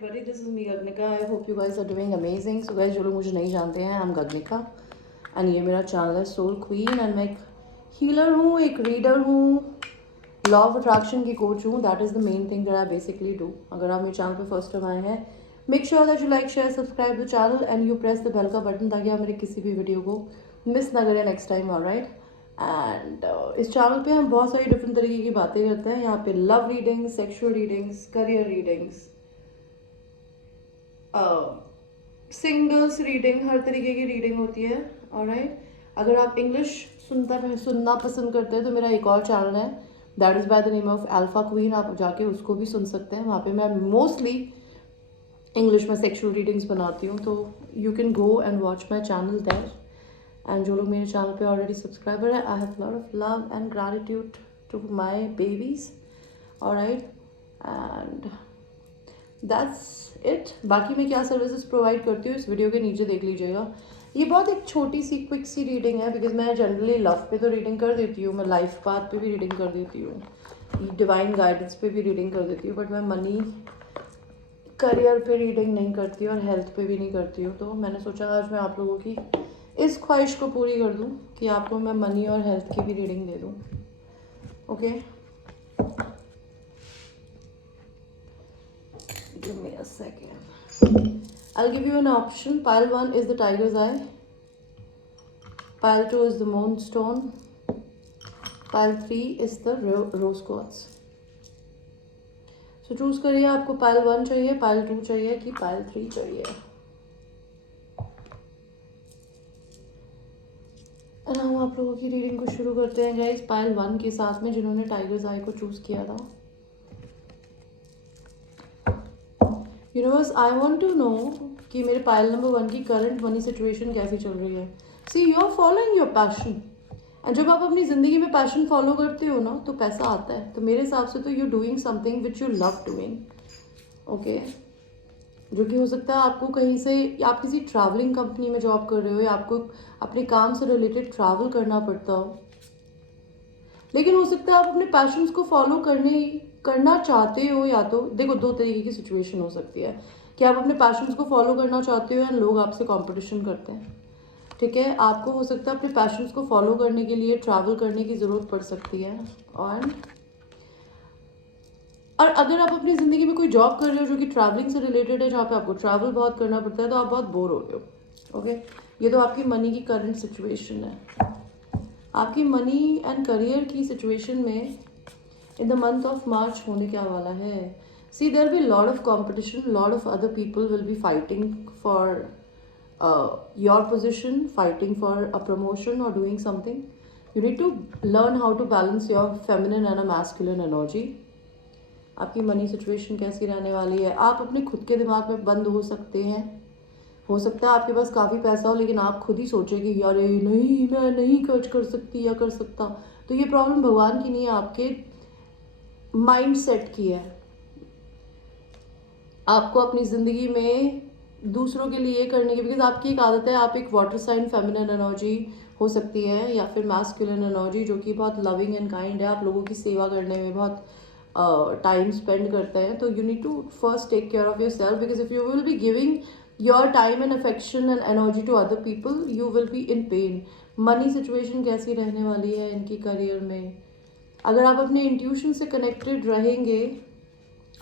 everybody, this is me Gagnika. I hope you guys are doing amazing. So guys, जो लोग मुझे नहीं जानते हैं, I'm Gagnika and ये मेरा चैनल है सोल क्वीन and मैं एक हीलर हूँ, एक रीडर हूँ, लॉ ऑफ अट्रैक्शन की कोच हूँ. That is the main thing that I basically do. अगर आप मेरे चैनल पे फर्स्ट टाइम आए हैं, make sure that you like share subscribe the channel and you press the bell का बटन ताकि आप मेरे किसी भी वीडियो को मिस ना करें नेक्स्ट टाइम. ऑलराइट. एंड इस चैनल पे हम बहुत सारी डिफरेंट तरीके की बातें करते हैं. यहाँ पे love readings, sexual readings, career readings, singles reading, हर तरीके की रीडिंग होती है. ऑलराइट. अगर आप इंग्लिश सुनना पसंद करते हैं तो मेरा एक और चैनल है, that is by the name of alpha queen. आप जाके उसको भी सुन सकते हैं. वहाँ पे मैं मोस्टली इंग्लिश में सेक्सुअल रीडिंग्स बनाती हूँ, तो you can go and watch my channel there. And जो लोग मेरे चैनल पे ऑलरेडी सब्सक्राइबर है, I have lot of love and gratitude to my babies. Alright. And that's it. बाकी मैं क्या सर्विसेज प्रोवाइड करती हूँ इस वीडियो के नीचे देख लीजिएगा. ये बहुत एक छोटी सी क्विक सी रीडिंग है, बिकॉज मैं जनरली लव पे तो रीडिंग कर देती हूँ, मैं लाइफ पाथ पे भी रीडिंग कर देती हूँ, डिवाइन गाइडेंस पे भी रीडिंग कर देती हूँ, बट मैं मनी, करियर पे रीडिंग नहीं करती और हेल्थ पे भी नहीं करती हूँ. तो मैंने सोचा आज मैं आप लोगों की इस ख्वाहिश को पूरी कर दूँ कि आपको मैं मनी और हेल्थ की भी रीडिंग दे दूँ. Okay, give me a second. I'll give you an option. Pile 1 is the tiger's eye. Pile 2 is the moonstone. Pile 3 is the rose quartz. So choose करिए आपको pile 1 चाहिए, pile 2 चाहिए कि pile 3 चाहिए. और हम आप लोगों की रीडिंग को शुरू करते हैं गाइस pile 1 के साथ में, जिन्होंने टाइगर्स आई को चूज किया था. Universe, I want to know कि मेरे पाइल नंबर 1 की करंट मनी सिचुएशन कैसी चल रही है. See, you are following your passion, and जब आप अपनी ज़िंदगी में पैशन फॉलो करते हो ना तो पैसा आता है. तो मेरे हिसाब से तो you doing something which you love doing. Okay, जो कि हो सकता है आपको कहीं से, आप किसी ट्रैवलिंग कंपनी में जॉब कर रहे हो या आपको अपने काम से रिलेटेड ट्रैवल करना पड़ता हो, लेकिन हो सकता है आप अपने पैशंस को फॉलो करना चाहते हो. या तो देखो, दो तरीके की सिचुएशन हो सकती है कि आप अपने पैशंस को फॉलो करना चाहते हो एंड लोग आपसे कंपटीशन करते हैं. ठीक है, आपको हो सकता है अपने पैशंस को फॉलो करने के लिए ट्रैवल करने की ज़रूरत पड़ सकती है. और अगर आप अपनी ज़िंदगी में कोई जॉब कर रहे हो जो कि ट्रैवलिंग से रिलेटेड है, जहाँ पे आपको ट्रैवल बहुत करना पड़ता है, तो आप बहुत बोर हो रहे हो. ओके, ये तो आपकी मनी की करंट सिचुएशन है. आपकी मनी एंड करियर की सिचुएशन में in the month of March होने क्या वाला है. See, there will be lot of competition, lot of other people will be fighting for your position, fighting for a promotion or doing something. You need to learn how to balance your feminine and a masculine energy. आपकी money situation कैसी रहने वाली है. आप अपने खुद के दिमाग में बंद हो सकते हैं. हो सकता है आपके पास काफ़ी पैसा हो, लेकिन आप खुद ही सोचेंगे यार नहीं, मैं नहीं खर्च कर सकती या कर सकता. तो ये प्रॉब्लम भगवान की नहीं है, आपके माइंड सेट की है. आपको अपनी ज़िंदगी में दूसरों के लिए करने की, बिकॉज आपकी एक आदत है, आप एक वाटर साइन फेमिनिन एनर्जी हो सकती है या फिर मैस्कुलिन एनर्जी जो कि बहुत लविंग एंड काइंड है, आप लोगों की सेवा करने में बहुत टाइम स्पेंड करते हैं. तो you need to first take care of yourself, because if you will be giving your time and affection and energy to other people, you will be in pain. Money situation कैसी रहने वाली है इनकी career में. अगर आप अपने intuition से कनेक्टेड रहेंगे,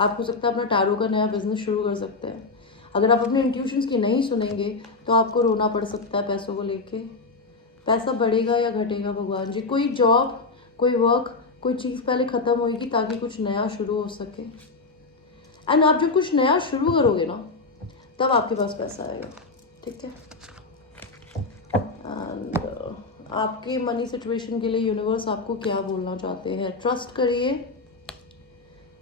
आप हो सकता है अपना टैरो का नया बिजनेस शुरू कर सकते हैं. अगर आप अपने इंट्यूशंस की नहीं सुनेंगे तो आपको रोना पड़ सकता है पैसों को लेके. पैसा बढ़ेगा या घटेगा भगवान जी. कोई जॉब, कोई वर्क, कोई चीज़ पहले ख़त्म होगी ताकि कुछ नया शुरू हो सके. एंड आप जब कुछ नया शुरू करोगे ना, तब आपके पास पैसा आएगा. ठीक है. एंड आपके मनी सिचुएशन के लिए यूनिवर्स आपको क्या बोलना चाहते हैं, ट्रस्ट करिए.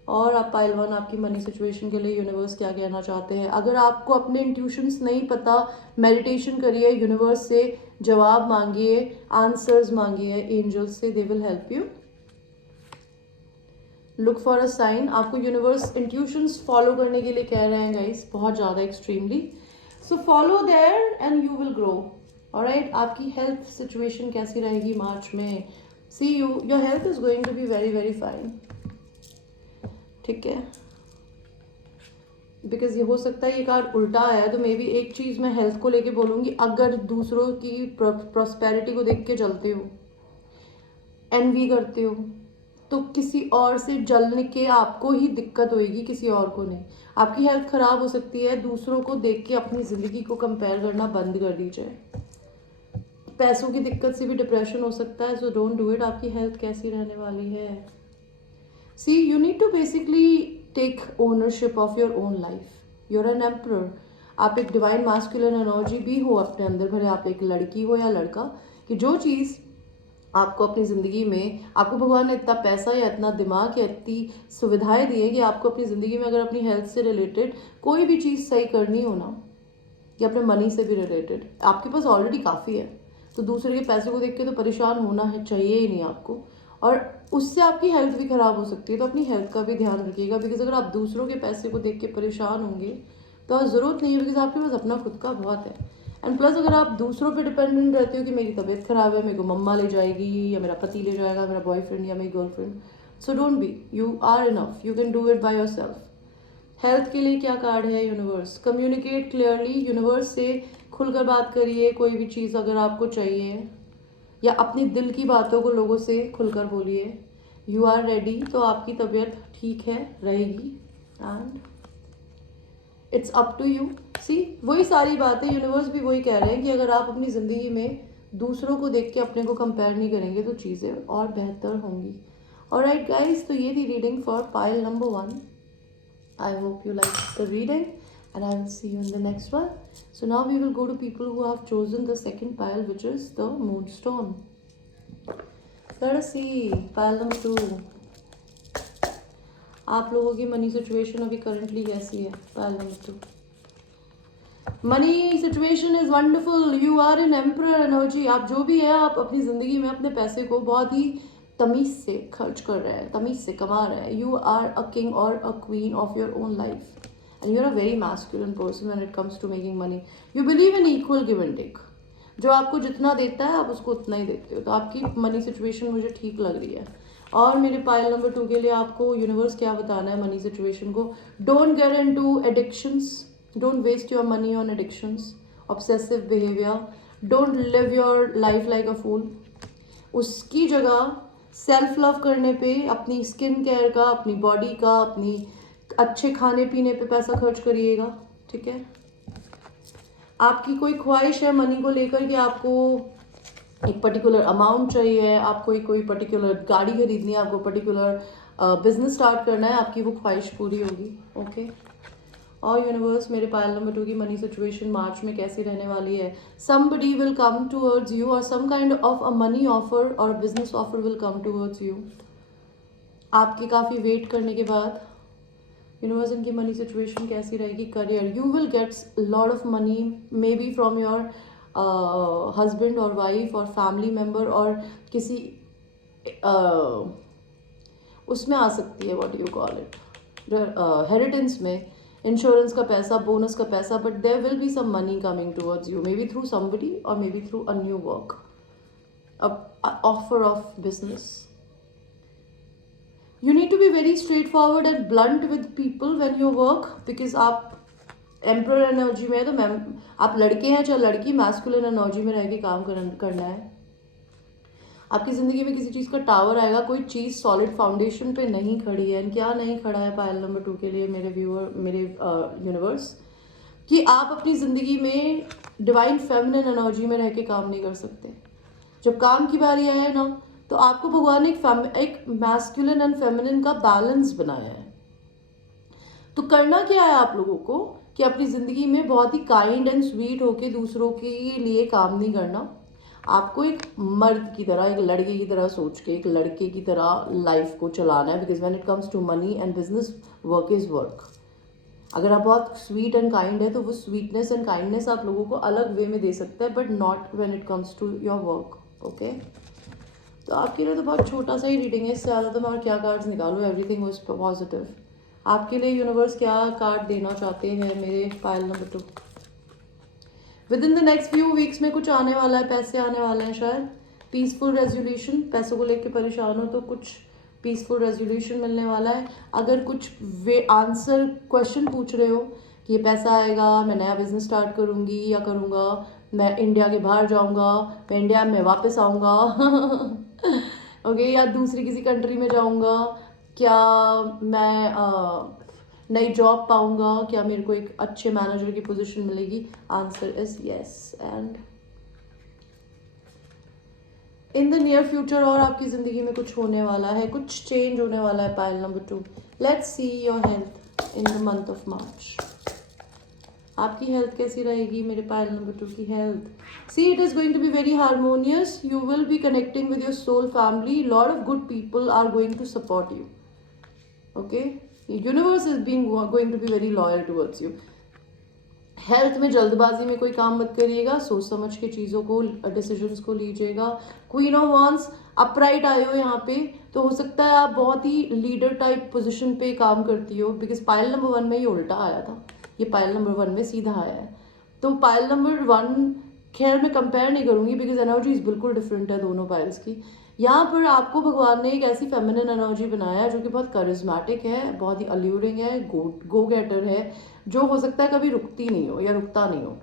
और आप पाइल 1, आपकी मनी सिचुएशन के लिए यूनिवर्स क्या कहना चाहते हैं. अगर आपको अपने इंट्यूशंस नहीं पता, मेडिटेशन करिए, यूनिवर्स से जवाब मांगिए, आंसर्स मांगिए एंजल्स से, they will help you. Look for a sign. आपको यूनिवर्स इंट्यूशंस फॉलो करने के लिए कह रहे हैं गाइस, बहुत ज़्यादा extremely. So follow there and you will grow. Alright. आपकी हेल्थ सिचुएशन कैसी रहेगी मार्च में. See, your health is going to be very very fine. ठीक है. बिकॉज ये हो सकता है ये कार्ड उल्टा आया है, तो मे बी एक चीज़ मैं हेल्थ को लेके बोलूँगी, अगर दूसरों की प्रॉस्पेरिटी को देख के चलते हो, एनवी करते हो, तो किसी और से जलने के आपको ही दिक्कत होएगी, किसी और को नहीं। आपकी हेल्थ ख़राब हो सकती है, दूसरों को देख के अपनी ज़िंदगी को कंपेयर करना बंद कर दीजिए। पैसों की दिक्कत से भी डिप्रेशन हो सकता है, सो डोंट डू इट। आपकी हेल्थ कैसी रहने वाली है? See you need to basically take ownership of your own life. You're an emperor. आप एक डिवाइन मास्कुलिन एनर्जी भी हो अपने अंदर, भले आप एक लड़की हो या लड़का, कि जो चीज़ आपको अपनी ज़िंदगी में, आपको भगवान ने इतना पैसा या इतना दिमाग या इतनी सुविधाएं दी है कि आपको अपनी ज़िंदगी में अगर अपनी हेल्थ से रिलेटेड कोई भी चीज़ सही करनी हो ना, या अपने मनी से भी रिलेटेड, आपके पास ऑलरेडी काफ़ी है। तो दूसरे के पैसे को देख के तो परेशान होना है चाहिए ही नहीं आपको, और उससे आपकी हेल्थ भी ख़राब हो सकती है। तो अपनी हेल्थ का भी ध्यान रखिएगा, बिकॉज अगर आप दूसरों के पैसे को देख के परेशान होंगे तो ज़रूरत नहीं है, बिकॉज आपके पास अपना खुद का बहुत है। एंड प्लस अगर आप दूसरों पे डिपेंडेंट रहते हो कि मेरी तबीयत ख़राब है, मेरे को मम्मा ले जाएगी या मेरा पति ले जाएगा, मेरा बॉयफ्रेंड या मेरी girlfriend, so don't be, you are enough, you can do it by yourself. Health के लिए क्या कार्ड है? यूनिवर्स। कम्युनिकेट क्लियरली, यूनिवर्स से खुलकर बात करिए। कोई भी चीज़ अगर आपको चाहिए या अपनी दिल की बातों को लोगों से खुलकर बोलिए। यू आर रेडी, तो आपकी तबीयत ठीक है रहेगी, and it's up to you. See वही सारी बातें यूनिवर्स भी वही कह रहे हैं कि अगर आप अपनी ज़िंदगी में दूसरों को देख के अपने को कंपेयर नहीं करेंगे तो चीज़ें और बेहतर होंगी। ऑलराइट गाइस, तो ये थी reading for pile number 1। I hope you liked the reading, and I will see you in the next one. So now we will go to people who have chosen the second pile, which is the Moonstone. Let us see pile number 2. आप लोगों की money situation अभी currently कैसी है? pile number 2. Money situation is wonderful. You are in emperor energy. आप जो भी है, आप अपनी ज़िंदगी में अपने पैसे को बहुत ही तमीज़ से खर्च कर रहे हैं, तमीज़ से कमा रहे हैं। यू आर अ किंग और a queen of your own life, and you are a very masculine person when it comes to making money. You believe in equal give and take. जो आपको जितना देता है आप उसको उतना ही देते हो। तो आपकी मनी सिचुएशन मुझे ठीक लग रही है। और मेरे पाइल नंबर 2 के लिए आपको यूनिवर्स क्या बताना है मनी सिचुएशन को? Don't get into addictions, don't waste your money on addictions, obsessive behavior, don't live your life like a fool. उसकी जगह सेल्फ लव करने पे, अपनी स्किन केयर का, अपनी बॉडी का, अपनी अच्छे खाने पीने पे पैसा खर्च करिएगा, ठीक है? आपकी कोई ख्वाहिश है मनी को लेकर कि आपको एक पर्टिकुलर अमाउंट चाहिए, आपको एक कोई पर्टिकुलर गाड़ी खरीदनी है, आपको पर्टिकुलर बिजनेस स्टार्ट करना है, आपकी वो ख्वाहिश पूरी होगी, ओके? और यूनिवर्स, मेरे पाइल नंबर 2 की मनी सिचुएशन मार्च में कैसी रहने वाली है? Somebody will come towards you, और some kind of a money offer और business offer will come towards you. आपके काफ़ी वेट करने के बाद यूनिवर्स, इनकी मनी सिचुएशन कैसी रहेगी? Career, you will get lot of money, may be from your husband और वाइफ और फैमिली मेम्बर, और किसी उसमें आ सकती है, what you call it, inheritance में, इंश्योरेंस का पैसा, बोनस का पैसा, but there will be some money coming towards you, may be through somebody और may be through a new work, offer of business. You need to be very straightforward and blunt with people when you work, because आप emperor energy में है, तो आप लड़के हैं चाहे लड़की, मैस्कुलिन एनर्जी में रह के काम करना है। आपकी ज़िंदगी में किसी चीज़ का टावर आएगा, कोई चीज़ सॉलिड फाउंडेशन पे नहीं खड़ी है। क्या नहीं खड़ा है पाइल नंबर 2 के लिए मेरे व्यूअर, मेरे यूनिवर्स, कि आप अपनी ज़िंदगी में डिवाइन फेमिनिन एनर्जी में रह के काम नहीं कर सकते। जब काम की बारी आए ना, तो आपको भगवान ने एक मैस्कुलिन एंड फेमिनिन का बैलेंस बनाया है। तो करना क्या है आप लोगों को कि अपनी ज़िंदगी में बहुत ही काइंड एंड स्वीट होके दूसरों के लिए काम नहीं करना। आपको एक मर्द की तरह, एक लड़के की तरह सोच के, एक लड़के की तरह लाइफ को चलाना है, because when it comes to money and business, work is work. अगर आप बहुत स्वीट एंड काइंड है तो वो स्वीटनेस एंड काइंडनेस आप लोगों को अलग वे में दे सकता है, but not when it comes to your work, okay? तो आपके लिए तो बहुत छोटा सा ही रीडिंग है, इससे ज़्यादा तो मैं और क्या कार्ड्स निकालूँ, एवरीथिंग वाज पॉजिटिव। आपके लिए यूनिवर्स क्या कार्ड देना चाहते हैं मेरे pile number 2? With in the next few weeks में कुछ आने वाला है, पैसे आने वाले हैं शायद। पीसफुल रेजोल्यूशन, पैसों को लेकर परेशान हो तो कुछ पीसफुल रेजोल्यूशन मिलने वाला है। अगर कुछ वे आंसर क्वेश्चन पूछ रहे हो कि ये पैसा आएगा, मैं नया बिजनेस स्टार्ट करूँगी या करूँगा, मैं इंडिया के बाहर जाऊँगा, मैं इंडिया में वापस आऊँगा ओके, या दूसरी किसी कंट्री में जाऊँगा, क्या मैं नई जॉब पाऊँगा, क्या मेरे को एक अच्छे मैनेजर की पोजीशन मिलेगी, answer is yes. And in the near future और आपकी ज़िंदगी में कुछ होने वाला है, कुछ चेंज होने वाला है। Pile number 2, let's see your health in the month of March. आपकी हेल्थ कैसी रहेगी मेरे पाइल नंबर 2 की health? See it is going to be very harmonious, you will be connecting with your soul family, lot of good people are going to support you. Okay, universe is being going to be very loyal towards you. Health में जल्दबाजी में कोई काम मत करिएगा, सोच समझ के चीज़ों को, डिसीजंस को लीजिएगा। क्वीन ऑफ वांड्स अपराइट आए हो यहाँ पे, तो हो सकता है आप बहुत ही लीडर टाइप पोजीशन पे काम करती हो, बिकॉज पाइल नंबर 1 में ये उल्टा आया था, ये पाइल नंबर 1 में सीधा आया है। तो पाइल नंबर 1 खैर मैं कंपेयर नहीं करूँगी बिकॉज एनर्जीज बिल्कुल डिफरेंट है दोनों पाइल्स की। यहाँ पर आपको भगवान ने एक ऐसी फेमिनिन एनर्जी बनाया है जो कि बहुत करिज्मेटिक है, बहुत ही अल्यूरिंग है, गो गेटर है, जो हो सकता है कभी रुकती नहीं हो या रुकता नहीं हो।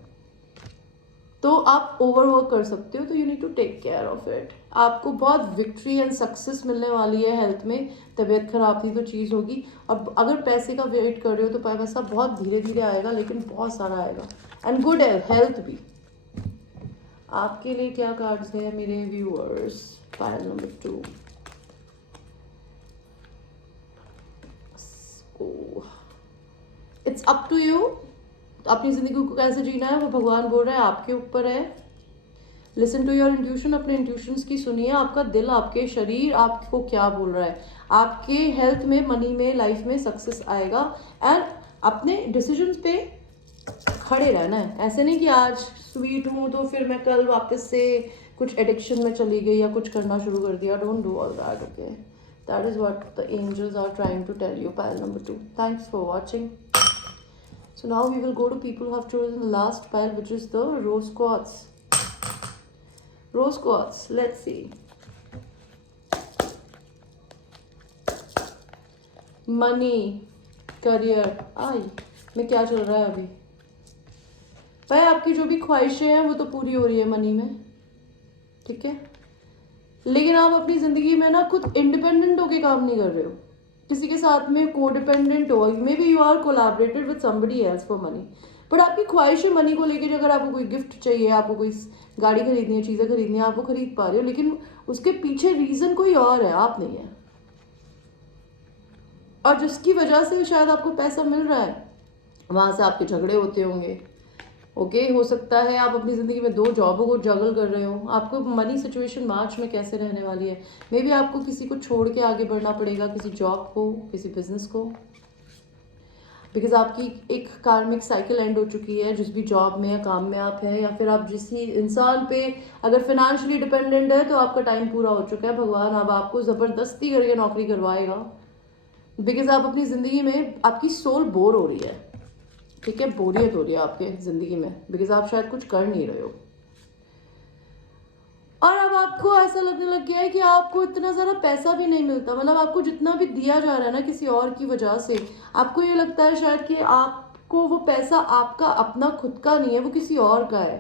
तो आप ओवरवर्क कर सकते हो, तो you need to take care of it. आपको बहुत विक्ट्री एंड सक्सेस मिलने वाली है हेल्थ में। तबीयत खराब थी तो चीज़ होगी। अब अगर पैसे का वेट कर रहे हो तो पैसा बहुत धीरे धीरे आएगा, लेकिन बहुत सारा आएगा। एंड गुड हेल्थ भी। आपके लिए क्या कार्ड्स है मेरे viewers? Pile number 2, it's up to you. अपनी जिंदगी को कैसे जीना है वो भगवान बोल रहा है, आपके ऊपर है। लिसन टू योर इंट्यूशन, अपने इंट्यूशंस की सुनिए। आपका दिल, आपके शरीर आपको क्या बोल रहा है। आपके हेल्थ में, मनी में, लाइफ में सक्सेस आएगा। एंड अपने डिसीजंस पे खड़े रहना है। ऐसे नहीं कि आज स्वीट हूँ तो फिर मैं कल वापस से कुछ एडिक्शन में चली गई या कुछ करना शुरू कर दिया। Don't do all that, okay? That is what the angels are trying to tell you, pile number 2। Thanks for watching. So now we will go to people who have chosen the last pile, which is the rose quartz. Rose quartz, let's see. Money, career, आई में क्या चल रहा है अभी? भाई आपकी जो भी ख्वाहिशें हैं वो तो पूरी हो रही है मनी में, ठीक है? लेकिन आप अपनी जिंदगी में ना खुद इंडिपेंडेंट होके काम नहीं कर रहे हो, किसी के साथ में कोडिपेंडेंट हो। Maybe you are collaborated with somebody else for money, but आपकी ख्वाहिश है मनी को लेकर। अगर आपको कोई गिफ्ट चाहिए, आपको कोई गाड़ी खरीदनी है, चीज़ें खरीदनी है, आप वो खरीद पा रहे हो, लेकिन उसके पीछे रीज़न कोई और है, आप नहीं है। और जिसकी वजह से शायद आपको पैसा मिल रहा है, वहाँ से आपके झगड़े होते होंगे। ओके, हो सकता है आप अपनी ज़िंदगी में 2 जॉबों को जगल कर रहे हो। आपको मनी सिचुएशन मार्च में कैसे रहने वाली है? मे बी आपको किसी को छोड़ के आगे बढ़ना पड़ेगा, किसी जॉब को, किसी बिजनेस को, बिकॉज आपकी एक कार्मिक साइकिल एंड हो चुकी है। जिस भी जॉब में या काम में आप हैं, या फिर आप जिस ही इंसान पे अगर फाइनेंशियली डिपेंडेंट है, तो आपका टाइम पूरा हो चुका है। भगवान अब आपको ज़बरदस्ती करके नौकरी करवाएगा, बिकॉज आप अपनी ज़िंदगी में, आपकी सोल बोर हो रही है, ठीक है? बोरियत हो रही है आपके ज़िंदगी में, बिकॉज आप शायद कुछ कर नहीं रहे हो। और अब आपको ऐसा लगने लग गया है कि आपको इतना ज़्यादा पैसा भी नहीं मिलता। मतलब आपको जितना भी दिया जा रहा है ना किसी और की वजह से, आपको ये लगता है शायद कि आपको वो पैसा आपका अपना खुद का नहीं है, वो किसी और का है।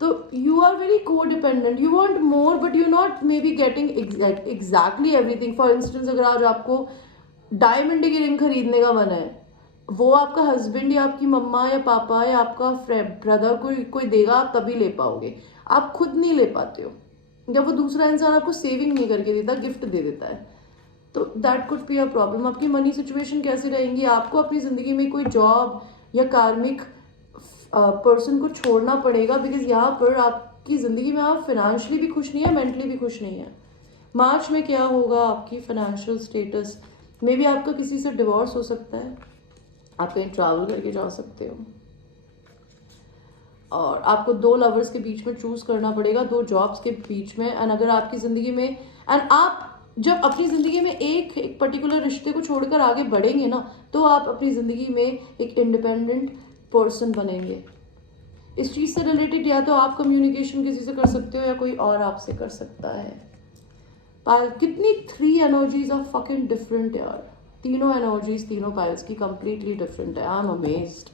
तो यू आर वेरी को dependent, you want more but you not may be getting exactly everything. For instance, अगर आज आपको डायमंड की रिंग खरीदने का मन है, वो आपका हस्बैंड या आपकी मम्मा या पापा या आपका ब्रदर कोई देगा, आप तभी ले पाओगे। आप खुद नहीं ले पाते हो, या वो दूसरा इंसान आपको सेविंग नहीं करके देता, गिफ्ट दे देता है। तो that could be a problem. आपकी मनी सिचुएशन कैसी रहेंगी? आपको अपनी ज़िंदगी में कोई जॉब या कार्मिक पर्सन को छोड़ना पड़ेगा, बिकॉज यहाँ पर आपकी ज़िंदगी में आप फाइनेंशियली भी खुश नहीं है, मेंटली भी खुश नहीं है। मार्च में क्या होगा आपकी फाइनेंशियल स्टेटस? मे बी आपका किसी से डिवोर्स हो सकता है, आप कहीं ट्रैवल करके जा सकते हो, और आपको 2 लवर्स के बीच में चूज करना पड़ेगा, 2 जॉब्स के बीच में। एंड अगर आपकी ज़िंदगी में, एंड आप जब अपनी ज़िंदगी में एक पर्टिकुलर रिश्ते को छोड़कर आगे बढ़ेंगे ना, तो आप अपनी ज़िंदगी में एक इंडिपेंडेंट पर्सन बनेंगे। इस चीज़ से रिलेटेड या तो आप कम्युनिकेशन किसी से कर सकते हो, या कोई और आपसे कर सकता है। पायल कितनी 3 एनर्जीज आर फकिंग डिफरेंट यार, तीनों एनर्जीज तीनों पायल्स की कंप्लीटली डिफरेंट है। I am amazed.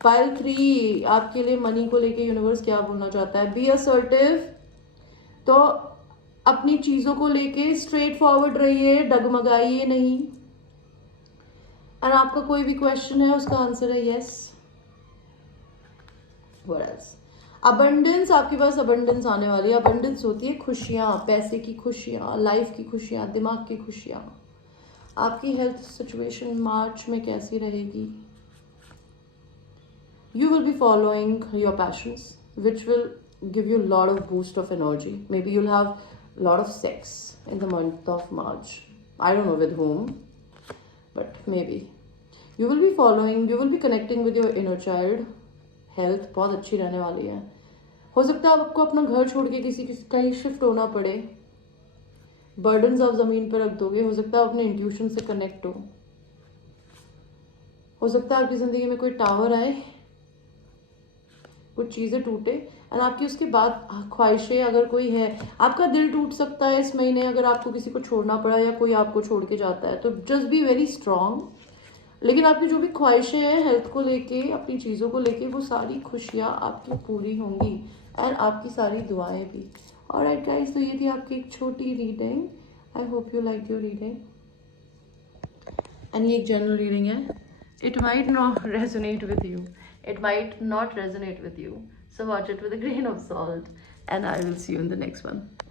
पायल 3 आपके लिए मनी को लेके यूनिवर्स क्या बोलना चाहता है? Be assertive. तो अपनी चीज़ों को लेके स्ट्रेट फॉरवर्ड रहिए, डगमगाइए नहीं। और आपका कोई भी क्वेश्चन है उसका आंसर है यस। What else? अबंडेंस, आपके पास अबंडेंस आने वाली है। अबंडेंस होती है खुशियाँ, पैसे की खुशियाँ, लाइफ की खुशियाँ, दिमाग की खुशियाँ। आपकी हेल्थ सिचुएशन मार्च में कैसी रहेगी? You will be following your passions, which will give you a lot of boost of energy. Maybe you'll have a lot of sex in the month of March. I don't know with whom, but maybe. You will be following, you will be connecting with your inner child. Health बहुत अच्छी रहने वाली है। हो सकता है आपको अपना घर छोड़ के किसी कहीं शिफ्ट होना पड़े, बर्डन्स आप ज़मीन पर रख दोगे। हो सकता है अपने इंट्यूशन से कनेक्ट हो सकता है आपकी ज़िंदगी में कोई टावर आए, कुछ चीज़ें टूटे, एंड आपकी उसके बाद ख्वाहिशें अगर कोई है, आपका दिल टूट सकता है इस महीने अगर आपको किसी को छोड़ना पड़ा या कोई आपको छोड़ के जाता है, तो जस्ट बी वेरी स्ट्रांग। लेकिन आपकी जो भी ख्वाहिशें हैं हेल्थ को लेके, अपनी चीज़ों को लेके, वो सारी खुशियाँ आपकी पूरी होंगी, एंड आपकी सारी दुआएं भी। ऑलराइट गाइस, तो ये थी आपकी एक छोटी reading. I hope you like your reading, and ये एक जनरल रीडिंग है। It might not resonate with you. It might not resonate with you. So watch it with a grain of salt. And I will see you in the next one.